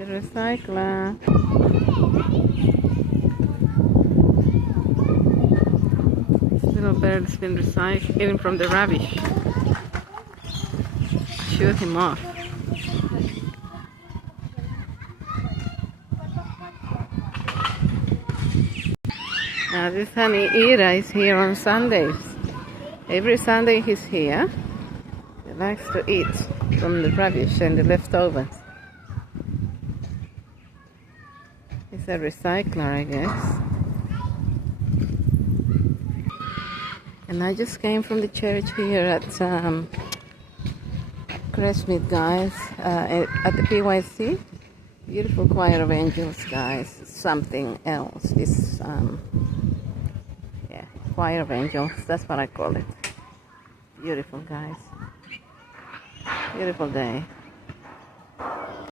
The recycler. This little bird's been recycling from the rubbish. Shoot him off. Now this honey eater is here on Sundays. Every Sunday he's here. He likes to eat from the rubbish and the leftovers. He's a recycler, I guess. And I just came from the church here at Crestmead, guys, at the PYC. Beautiful choir of angels, guys. Something else. This, yeah, choir of angels. That's what I call it. Beautiful, guys. Beautiful day.